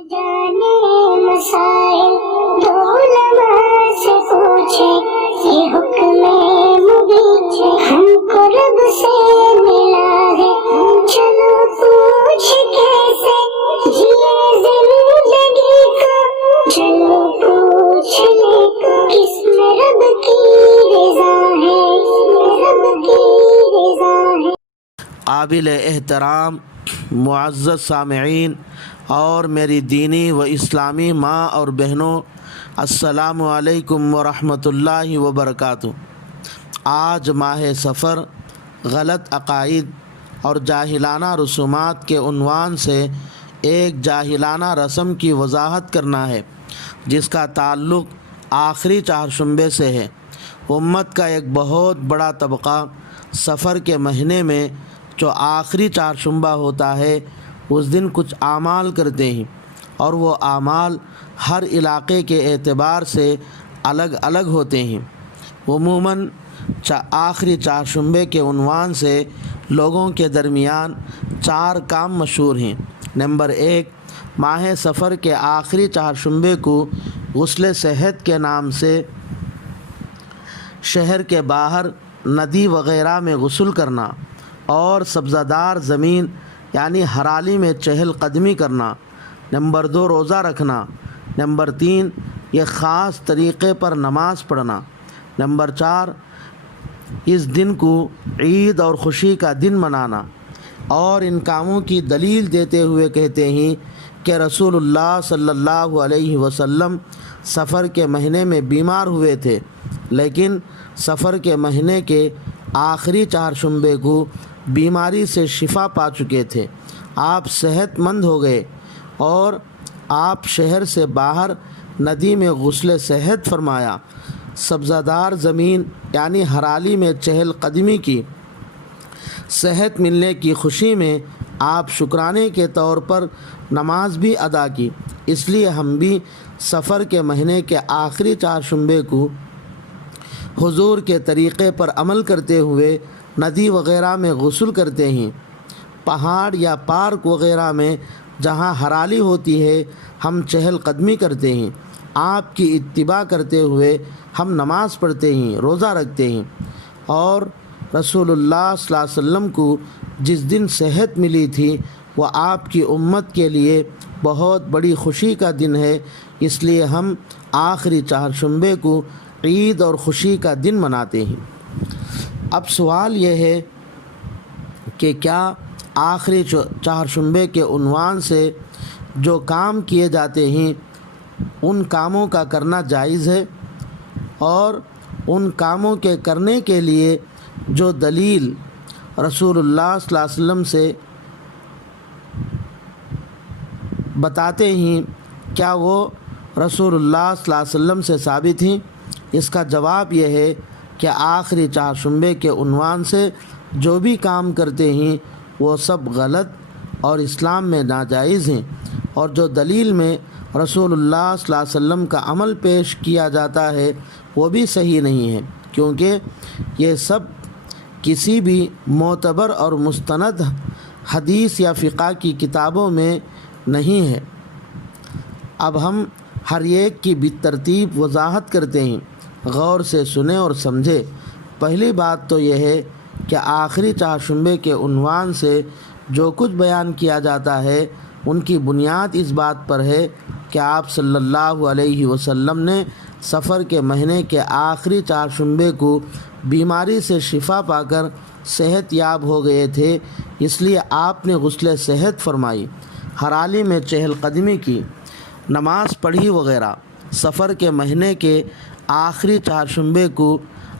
جانے مسائل دو علماء سے پوچھے، یہ حکم مبین ہم کو رب سے ملا ہے، چلو پوچھ کیسے جیے زندگی کو، چلو پوچھ لے کس میں رب کی رضا ہے، رب کی رضا ہے۔ قابل احترام معزز سامعین اور میری دینی و اسلامی ماں اور بہنوں، السلام علیکم ورحمۃ اللہ وبرکاتہ۔ آج ماہ سفر غلط عقائد اور جاہلانہ رسومات کے عنوان سے ایک جاہلانہ رسم کی وضاحت کرنا ہے جس کا تعلق آخری چہارشنبے سے ہے۔ امت کا ایک بہت بڑا طبقہ سفر کے مہینے میں جو آخری چہارشنبہ ہوتا ہے اس دن کچھ اعمال کرتے ہیں، اور وہ اعمال ہر علاقے کے اعتبار سے الگ الگ ہوتے ہیں۔ عموماً آخری چہارشنبے کے عنوان سے لوگوں کے درمیان 4 کام مشہور ہیں۔ نمبر 1، ماہ سفر کے آخری چہارشنبے کو غسل صحت کے نام سے شہر کے باہر ندی وغیرہ میں غسل کرنا اور سبزہ دار زمین یعنی ہرالی میں چہل قدمی کرنا۔ نمبر 2، روزہ رکھنا۔ نمبر 3، یہ خاص طریقے پر نماز پڑھنا۔ نمبر 4، اس دن کو عید اور خوشی کا دن منانا۔ اور ان کاموں کی دلیل دیتے ہوئے کہتے ہیں کہ رسول اللہ صلی اللہ علیہ وسلم سفر کے مہینے میں بیمار ہوئے تھے، لیکن سفر کے مہینے کے آخری چہارشنبے کو بیماری سے شفا پا چکے تھے، آپ صحت مند ہو گئے اور آپ شہر سے باہر ندی میں غسل صحت فرمایا، سبزہ دار زمین یعنی ہرالی میں چہل قدمی کی، صحت ملنے کی خوشی میں آپ شکرانے کے طور پر نماز بھی ادا کی۔ اس لیے ہم بھی سفر کے مہینے کے آخری چہارشنبے کو حضور کے طریقے پر عمل کرتے ہوئے ندی وغیرہ میں غسل کرتے ہیں۔ پہاڑ یا پارک وغیرہ میں جہاں ہرالی ہوتی ہے ہم چہل قدمی کرتے ہیں، آپ کی اتباع کرتے ہوئے ہم نماز پڑھتے ہیں، روزہ رکھتے ہیں۔ اور رسول اللہ صلی اللہ علیہ وسلم کو جس دن صحت ملی تھی وہ آپ کی امت کے لیے بہت بڑی خوشی کا دن ہے، اس لیے ہم آخری چہارشنبے کو عید اور خوشی کا دن مناتے ہیں۔ اب سوال یہ ہے کہ کیا آخری چہارشنبے کے عنوان سے جو کام کیے جاتے ہیں ان کاموں کا کرنا جائز ہے، اور ان کاموں کے کرنے کے لیے جو دلیل رسول اللہ صلی اللہ علیہ وسلم سے بتاتے ہیں کیا وہ رسول اللہ صلی اللہ علیہ وسلم سے ثابت ہیں؟ اس کا جواب یہ ہے کہ آخری چہارشنبے کے عنوان سے جو بھی کام کرتے ہیں وہ سب غلط اور اسلام میں ناجائز ہیں، اور جو دلیل میں رسول اللہ صلی اللہ علیہ وسلم کا عمل پیش کیا جاتا ہے وہ بھی صحیح نہیں ہے، کیونکہ یہ سب کسی بھی معتبر اور مستند حدیث یا فقہ کی کتابوں میں نہیں ہے۔ اب ہم ہر ایک کی بالترتیب وضاحت کرتے ہیں، غور سے سنیں اور سمجھیں۔ پہلی بات تو یہ ہے کہ آخری چہارشنبے کے عنوان سے جو کچھ بیان کیا جاتا ہے ان کی بنیاد اس بات پر ہے کہ آپ صلی اللہ علیہ وسلم نے سفر کے مہینے کے آخری چہارشنبے کو بیماری سے شفا پا کر صحت یاب ہو گئے تھے، اس لیے آپ نے غسل صحت فرمائی، ہرالی میں چہل قدمی کی، نماز پڑھی وغیرہ۔ سفر کے مہینے کے آخری چہارشنبے کو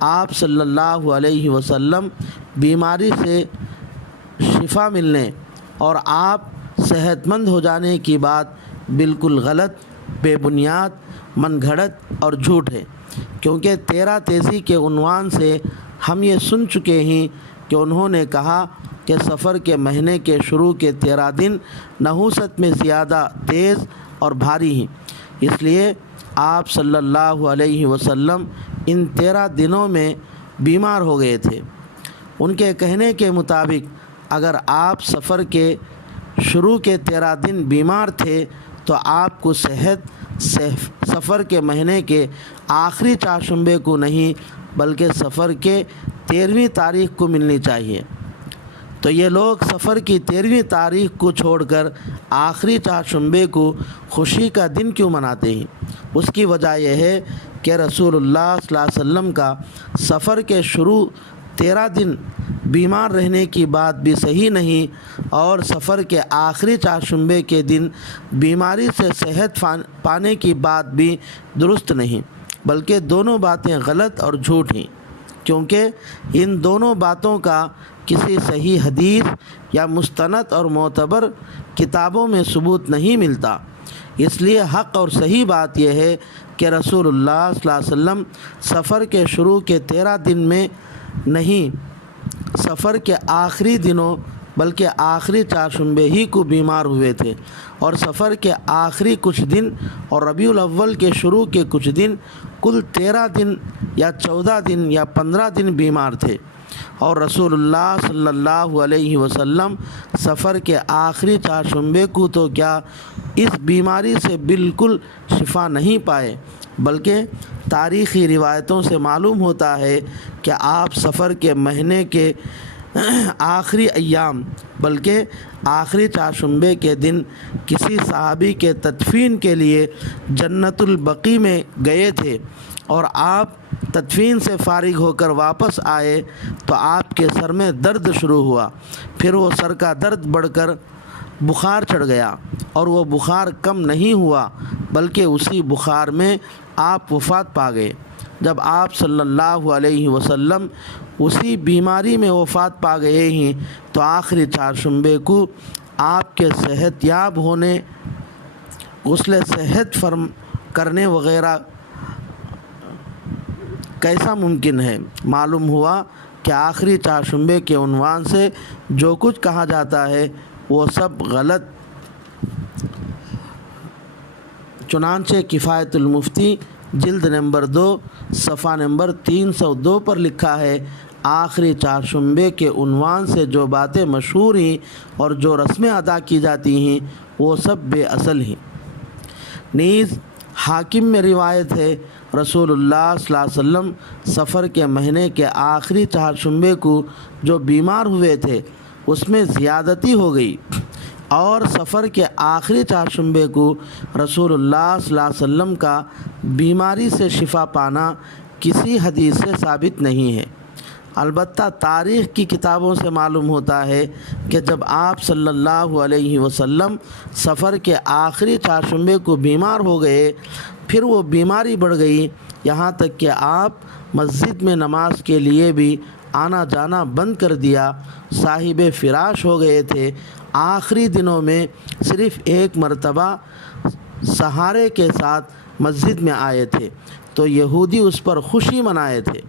آپ صلی اللہ علیہ وسلم بیماری سے شفا ملنے اور آپ صحت مند ہو جانے کی بات بالکل غلط، بے بنیاد، من گھڑت اور جھوٹ ہے، کیونکہ 13 تیزی کے عنوان سے ہم یہ سن چکے ہیں کہ انہوں نے کہا کہ سفر کے مہینے کے شروع کے 13 دن نحوست میں زیادہ تیز اور بھاری ہیں، اس لیے آپ صلی اللہ علیہ وسلم ان 13 دنوں میں بیمار ہو گئے تھے۔ ان کے کہنے کے مطابق اگر آپ سفر کے شروع کے 13 دن بیمار تھے تو آپ کو صحت سفر کے مہینے کے آخری چہارشنبے کو نہیں بلکہ سفر کے 13ویں تاریخ کو ملنی چاہیے۔ تو یہ لوگ سفر کی 13ویں تاریخ کو چھوڑ کر آخری چہارشنبے کو خوشی کا دن کیوں مناتے ہیں؟ اس کی وجہ یہ ہے کہ رسول اللہ صلی اللہ علیہ وسلم کا سفر کے شروع 13 دن بیمار رہنے کی بات بھی صحیح نہیں، اور سفر کے آخری چہارشنبے کے دن بیماری سے صحت پانے کی بات بھی درست نہیں، بلکہ دونوں باتیں غلط اور جھوٹ ہیں، کیونکہ ان دونوں باتوں کا کسی صحیح حدیث یا مستند اور معتبر کتابوں میں ثبوت نہیں ملتا۔ اس لیے حق اور صحیح بات یہ ہے کہ رسول اللہ صلی اللہ علیہ وسلم سفر کے شروع کے 13 دن میں نہیں، سفر کے آخری دنوں بلکہ آخری چہارشنبے ہی کو بیمار ہوئے تھے، اور سفر کے آخری کچھ دن اور ربیع الاول کے شروع کے کچھ دن کل 13 دن یا 14 دن یا 15 دن بیمار تھے، اور رسول اللہ صلی اللہ علیہ وسلم سفر کے آخری چہارشنبے کو تو کیا اس بیماری سے بالکل شفا نہیں پائے، بلکہ تاریخی روایتوں سے معلوم ہوتا ہے کہ آپ سفر کے مہینے کے آخری ایام بلکہ آخری چہارشنبے کے دن کسی صحابی کے تدفین کے لیے جنت البقیع میں گئے تھے، اور آپ تدفین سے فارغ ہو کر واپس آئے تو آپ کے سر میں درد شروع ہوا، پھر وہ سر کا درد بڑھ کر بخار چڑھ گیا، اور وہ بخار کم نہیں ہوا بلکہ اسی بخار میں آپ وفات پا گئے۔ جب آپ صلی اللہ علیہ وسلم اسی بیماری میں وفات پا گئے ہیں تو آخری چہارشنبے کو آپ کے صحت یاب ہونے، غسل صحت کرنے وغیرہ کیسا ممکن ہے؟ معلوم ہوا کہ آخری چہارشنبے کے عنوان سے جو کچھ کہا جاتا ہے وہ سب غلط۔ چنانچہ کفایت المفتی جلد نمبر 2 صفحہ نمبر 302 پر لکھا ہے، آخری چہارشنبے کے عنوان سے جو باتیں مشہور ہیں اور جو رسمیں ادا کی جاتی ہیں وہ سب بے اصل ہیں۔ نیز حاکم میں روایت ہے، رسول اللہ صلی اللہ علیہ وسلم سفر کے مہینے کے آخری چہارشنبے کو جو بیمار ہوئے تھے اس میں زیادتی ہو گئی، اور سفر کے آخری چہارشنبے کو رسول اللہ صلی اللہ علیہ وسلم کا بیماری سے شفا پانا کسی حدیث سے ثابت نہیں ہے۔ البتہ تاریخ کی کتابوں سے معلوم ہوتا ہے کہ جب آپ صلی اللہ علیہ وسلم سفر کے آخری چہارشنبے کو بیمار ہو گئے، پھر وہ بیماری بڑھ گئی، یہاں تک کہ آپ مسجد میں نماز کے لیے بھی آنا جانا بند کر دیا، صاحب فراش ہو گئے تھے۔ آخری دنوں میں صرف ایک مرتبہ سہارے کے ساتھ مسجد میں آئے تھے تو یہودی اس پر خوشی منائے تھے۔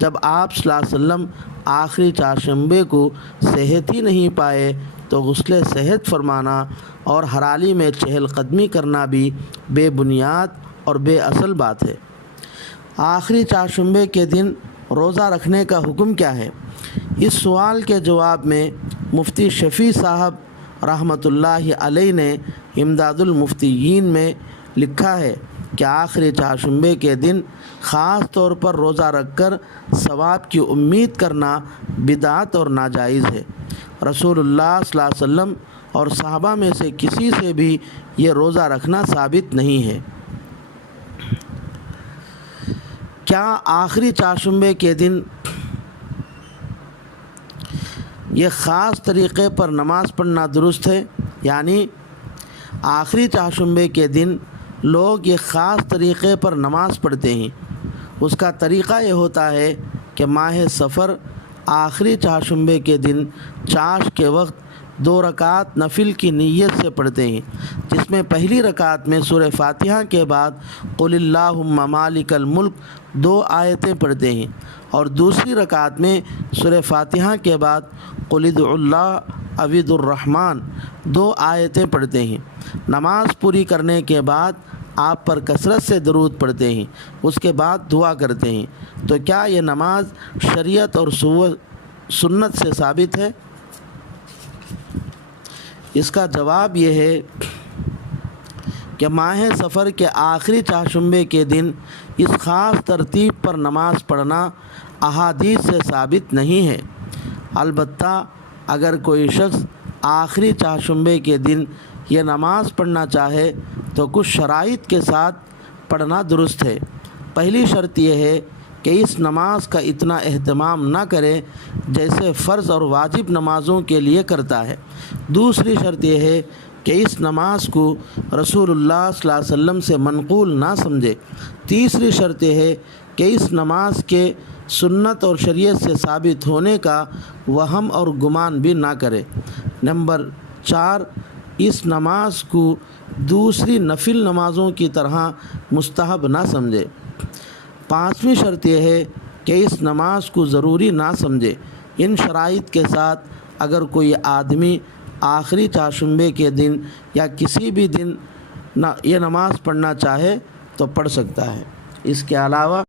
جب آپ صلی اللہ علیہ وسلم آخری چہارشنبے کو صحت ہی نہیں پائے تو غسل صحت فرمانا اور حرالی میں چہل قدمی کرنا بھی بے بنیاد اور بے اصل بات ہے۔ آخری چہارشنبے کے دن روزہ رکھنے کا حکم کیا ہے؟ اس سوال کے جواب میں مفتی شفیع صاحب رحمۃ اللہ علیہ نے امداد المفتیین میں لکھا ہے کہ آخری چہارشنبے کے دن خاص طور پر روزہ رکھ کر ثواب کی امید کرنا بدعت اور ناجائز ہے۔ رسول اللہ صلی اللہ علیہ وسلم اور صحابہ میں سے کسی سے بھی یہ روزہ رکھنا ثابت نہیں ہے۔ کیا آخری چہارشنبے کے دن یہ خاص طریقے پر نماز پڑھنا درست ہے؟ یعنی آخری چہارشنبے کے دن لوگ یہ خاص طریقے پر نماز پڑھتے ہیں۔ اس کا طریقہ یہ ہوتا ہے کہ ماہ سفر آخری چہارشنبے کے دن چاش کے وقت 2 رکعت نفل کی نیت سے پڑھتے ہیں، جس میں پہلی رکعت میں سورہ فاتحہ کے بعد قل اللہم مالک الملک 2 آیتیں پڑھتے ہیں، اور دوسری رکعت میں سورہ فاتحہ کے بعد قل ادعوا اللہ او ادعوا الرحمن 2 آیتیں پڑھتے ہیں۔ نماز پوری کرنے کے بعد آپ پر کثرت سے درود پڑھتے ہیں، اس کے بعد دعا کرتے ہیں۔ تو کیا یہ نماز شریعت اور سنت سے ثابت ہے؟ اس کا جواب یہ ہے کہ ماہ سفر کے آخری چہارشنبے کے دن اس خاص ترتیب پر نماز پڑھنا احادیث سے ثابت نہیں ہے۔ البتہ اگر کوئی شخص آخری چہارشنبے کے دن یہ نماز پڑھنا چاہے تو کچھ شرائط کے ساتھ پڑھنا درست ہے۔ پہلی شرط یہ ہے کہ اس نماز کا اتنا اہتمام نہ کرے جیسے فرض اور واجب نمازوں کے لیے کرتا ہے۔ دوسری شرط یہ ہے کہ اس نماز کو رسول اللہ صلی اللہ علیہ وسلم سے منقول نہ سمجھے۔ تیسری شرط یہ ہے کہ اس نماز کے سنت اور شریعت سے ثابت ہونے کا وہم اور گمان بھی نہ کرے۔ نمبر 4، اس نماز کو دوسری نفل نمازوں کی طرح مستحب نہ سمجھے۔ پانچویں شرط یہ ہے کہ اس نماز کو ضروری نہ سمجھے۔ ان شرائط کے ساتھ اگر کوئی آدمی آخری چہارشنبے کے دن یا کسی بھی دن یہ نماز پڑھنا چاہے تو پڑھ سکتا ہے۔ اس کے علاوہ